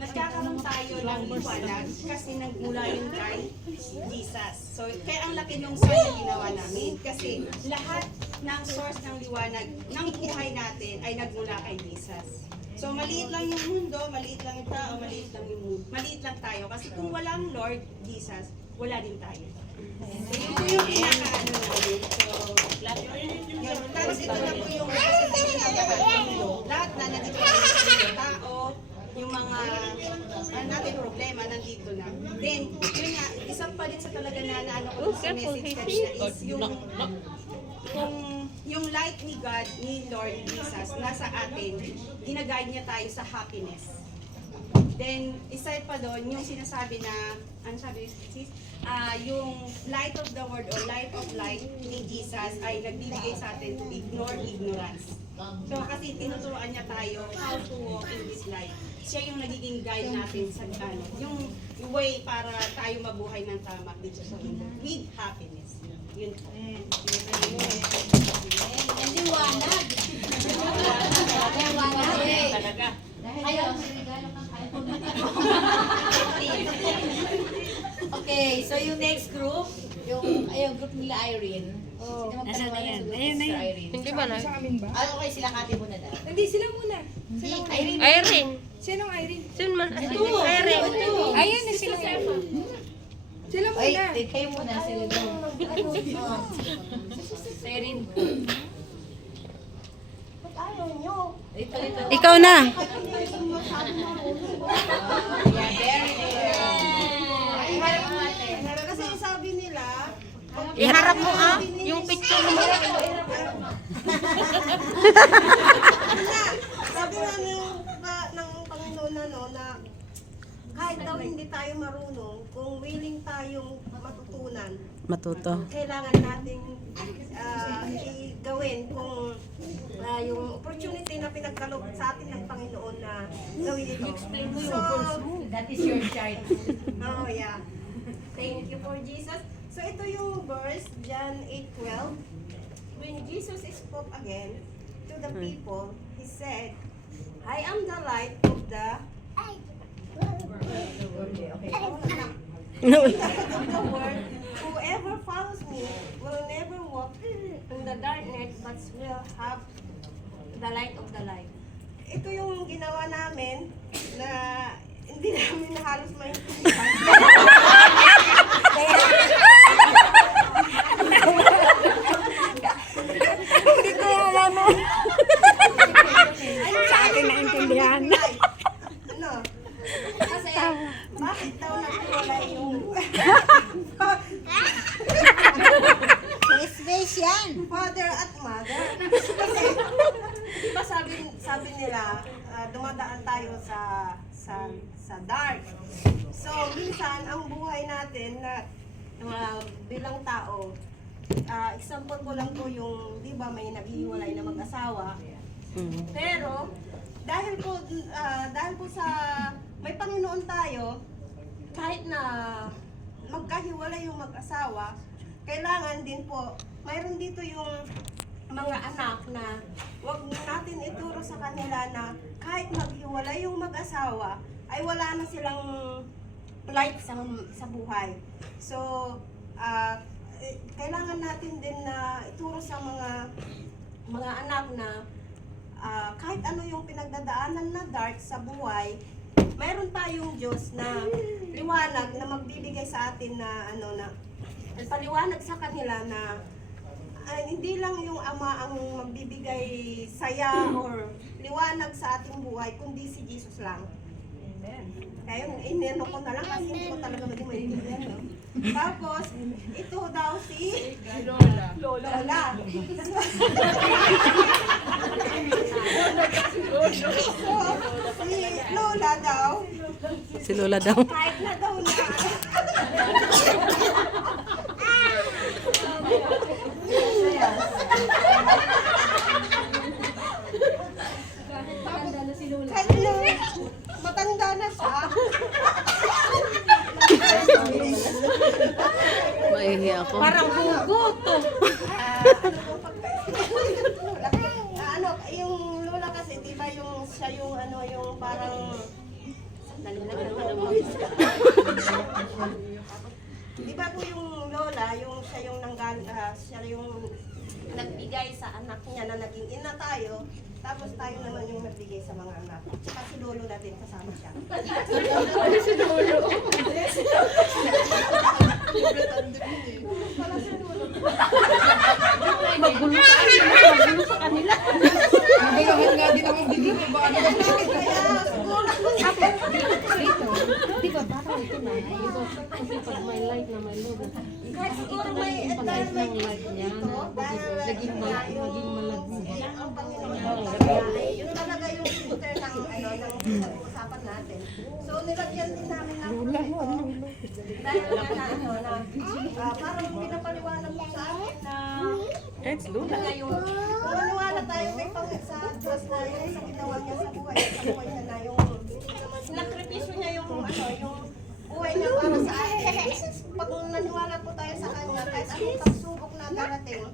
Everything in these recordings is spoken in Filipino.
nagkakaroon tayo ng liwanag kasi nagmula yun kay Jesus. So, kaya ang laki nung sign na ginawa namin. Kasi lahat ng source ng liwanag ng buhay natin ay nagmula kay Jesus. So, maliit lang yung mundo, maliit lang yung tao, maliit lang tayo. Kasi kung walang Lord Jesus, wala din tayo. So, yun po yung pinaka-ano namin. So, tapos ito na po yung representation ng lahat ng mundo. Lahat na nandito yung tao, yung mga natin problema, nandito na. Then, yun nga, isang pa rin sa talaga na ano ko sa message kanina is yung light ni God, ni Lord Jesus, nasa atin, ginaguide niya tayo sa happiness. Then, isa pa doon, yung sinasabi na, ano sabi sis? Yung light of the world or light of light ni Jesus ay nagbibigay sa atin to ignore ignorance. So, kasi tinuturuan niya tayo how to walk in this life. Siya yung nagiging guide natin sa yung way para tayo mabuhay ng tama dito sa mundo with happiness. Yun po. Ang liwanag. Liwanag. Talaga. Ayaw. Okay, so yung next group, yung group nila Irene. Oh, Nasaan na yan? Ayun na yun. Hindi ba na? Okay, sila Kati muna daw. Hindi, sila muna. Irene. Irene. Sinong Irene? Sino man? Irene. Ayan na sila. Sila Ay, muna. kayo muna sila daw. Irene. Ikaw na. Yeah, very good. Kasi sabi nila, Iharap mo yung picture mo. sabi nga ng Panginoon na kahit daw hindi tayo marunong, kung willing tayong matutunan, kailangan nating gawin kung yung opportunity na pinagkaloob sa atin ng Panginoon na gawin ito. So, That is your chart. oh yeah. Thank you for Jesus. So ito yung verse, John 8:12. When Jesus spoke again to the people, He said, I am the light of the world. Whoever follows me will never walk in the darkness but will have the light of the light. Ito yung ginawa namin na hindi namin halos maintindihan. Hindi ko alam. Sa akin naintindihan. Ano? Kasi, bakit daw nagwala yung Space yan. father at mother? Kasi, di ba sabi nila, dumadaan tayo sa dark. So, minsan, ang buhay natin na bilang tao, example ko lang po yung, di ba, may naghihiwalay na mag-asawa. Pero, dahil po sa may Panginoon tayo, kahit na magkahiwalay yung mag-asawa, kailangan din po, mayroon dito yung mga anak na wag natin ituro sa kanila na kahit maghiwalay yung mag-asawa, ay wala na silang light sa buhay. So, kailangan natin din na ituro sa mga anak na kahit ano yung pinagdadaanan na dark sa buhay, mayroon tayong Diyos na liwanag na magbibigay sa atin na paliwanag sa kanila na hindi lang yung Ama ang magbibigay saya or liwanag sa ating buhay, kundi si Jesus lang. Amen. Kaya ineno ko na lang kasi hindi ko talaga maintindihan. No? Tapos, ito daw si Lola. Si Lola daw. Si Lola daw. Kahit na daw na. Kahit na matanda na siya. Maihi ako. Parang hugot. Yung lola kasi, di ba yung siya yung yung parang Di ba po yung lola, siya yung nagbigay sa anak niya na naging ina tayo, tapos tayo naman yung nagbigay sa mga anak. Tsaka si lolo natin kasama siya. Magalangan nga din akong bigyan mo ba? Ano ba? Di ba parang ito na, iba kasi pag may light na may logo, Kahit siguro may pag-ayos may ng light niya, naging malabo. ang Panginoon yun talaga yung center ng usapan natin. So nilagyan din namin ng dahil nga parang pinapaliwanag mo sa akin na It's Lula. kung maniwala tayo kay sa Diyos na yung sa ginawa niya sa buhay niya na yung sinakripisyo niya yung yung buhay niya para sa atin. Pag naniwala po tayo sa Kanya, kahit anong pagsubok na darating,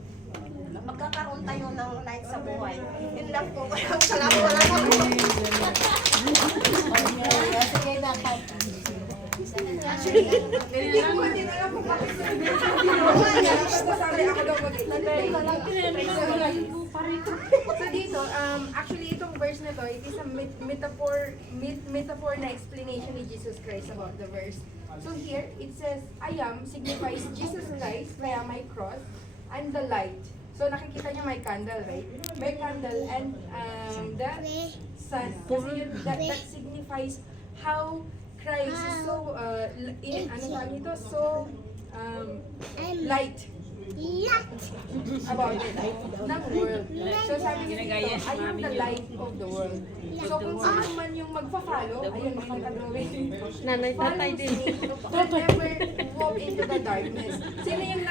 magkakaroon tayo ng light sa buhay. Yun lang po. Salamat wala na po. Sige na, Kat. Hindi ko din alam kung bakit basta sabi ako daw So dito, actually itong verse na to, it is a metaphor na explanation ni Jesus Christ about the verse. So here, it says, I am signifies Jesus Christ via my cross and the light. So nakikita niyo may candle, right? May candle and the sun. Kasi yun, that signifies how Christ is so light about it ng world. So sabi niya dito, I am the light of the world. So kung sino man yung magpa-follow, ayun, may nakadrawing. Nanay, tatay din. Don't ever walk into the darkness. Sino yung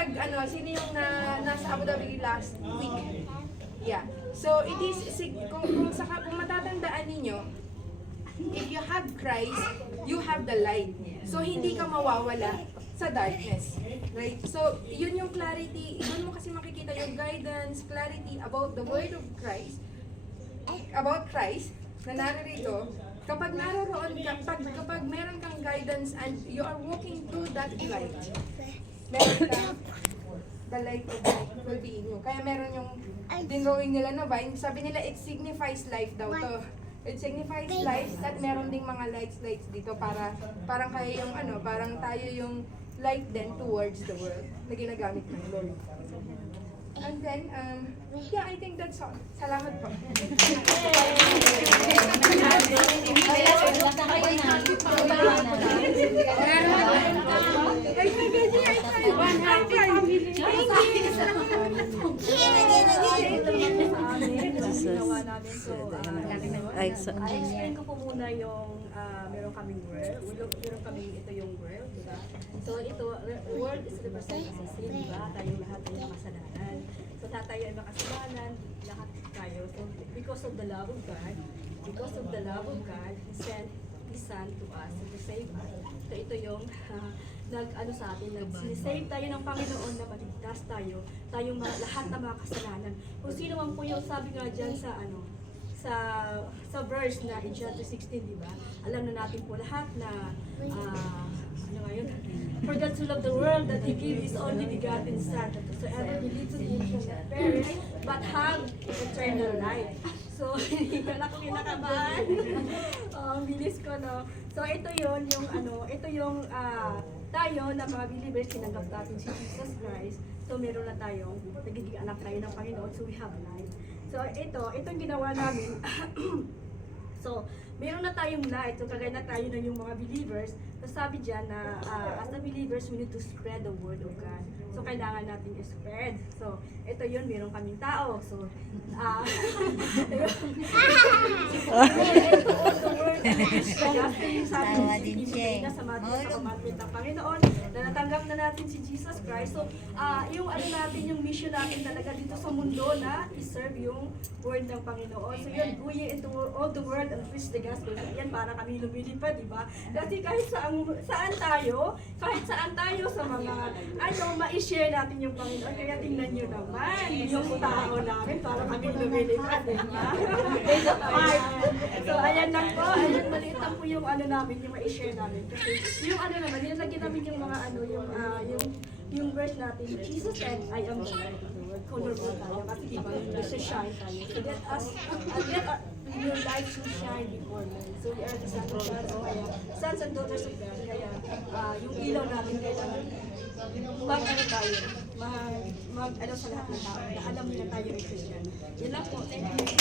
nasa Abu Dhabi last week? Yeah. So it is kung matatandaan ninyo, if you have Christ, you have the light. So hindi ka mawawala sa darkness. Right? So yun yung clarity, doon mo kasi makikita yung guidance, clarity about the word of Christ, about Christ na naririto. Kapag naroon ka, kapag meron kang guidance and you are walking through that light, meron kang the light of life will be in you. Kaya meron yung drawing nila na ba, sabi nila it signifies life daw to. It signifies life that meron ding mga lights dito para parang kayo yung parang tayo yung light then towards the world na ginagamit ng Lord. And then, yeah, I think that's all. Salamat po. Ay, sa... I-explain ko po muna yung meron kaming world. Meron kaming ito yung world, di ba? So ito, world is represented sa sin, di ba? Tayong lahat ay makasalanan. So tayo ay makasalanan, lahat tayo. So because of the love of God, He sent His Son to us to save us. So ito yung nag-ano sa atin, nag-save tayo ng Panginoon na maligtas tayo, tayong lahat na mga kasalanan. Kung sino man po yung sabi nga dyan sa verse na in John 2:16, di ba? Alam na natin po lahat na for God so loved the world that He gave His only begotten Son, that whosoever believes in Him shall not perish, but have eternal life. So, hindi ko na kung kinakabahan. Ang bilis ko, no? So, ito yung tayo na mga believers, tinanggap natin si Jesus Christ. So, meron na tayong, nagiging anak tayo ng Panginoon, so we have life. So, itong ginawa namin, so, meron na tayong light, so kagaya na tayo na yung mga believers, so sabi dyan na as a believers, we need to spread the word of God. So, kailangan natin i-spread. So, ito yun, meron kaming tao. So, all the word after yung sabi yung sa commandment ng Panginoon, na natanggap na natin si Jesus Christ. So, yung natin, yung mission natin talaga dito sa mundo na i-serve yung word ng Panginoon. So, yun, go ye into all the world and preach the gospel. Yan, para kami lumilipad, di ba? Kasi kahit saan tayo sa mga, ma-share natin yung Panginoon. Kaya tingnan nyo naman, yung tao namin, para kami lumilipad, di ba? So, ayan lang po. maliit lang po yung ano namin, yung ma-share namin. Kasi yung ano naman, nilagyan namin yung mga ano, yung verse natin, Jesus said, I am the light of the world. Colorful tayo, kasi diba, gusto shine tayo. So let your light to shine before men. So we are the sons of God, so kaya sons and daughters of God. Kaya yung ilaw natin kailangan mag-ano tayo, mag-ano sa lahat ng tao, na alam nila tayo ay Christian. Yun lang po, thank you.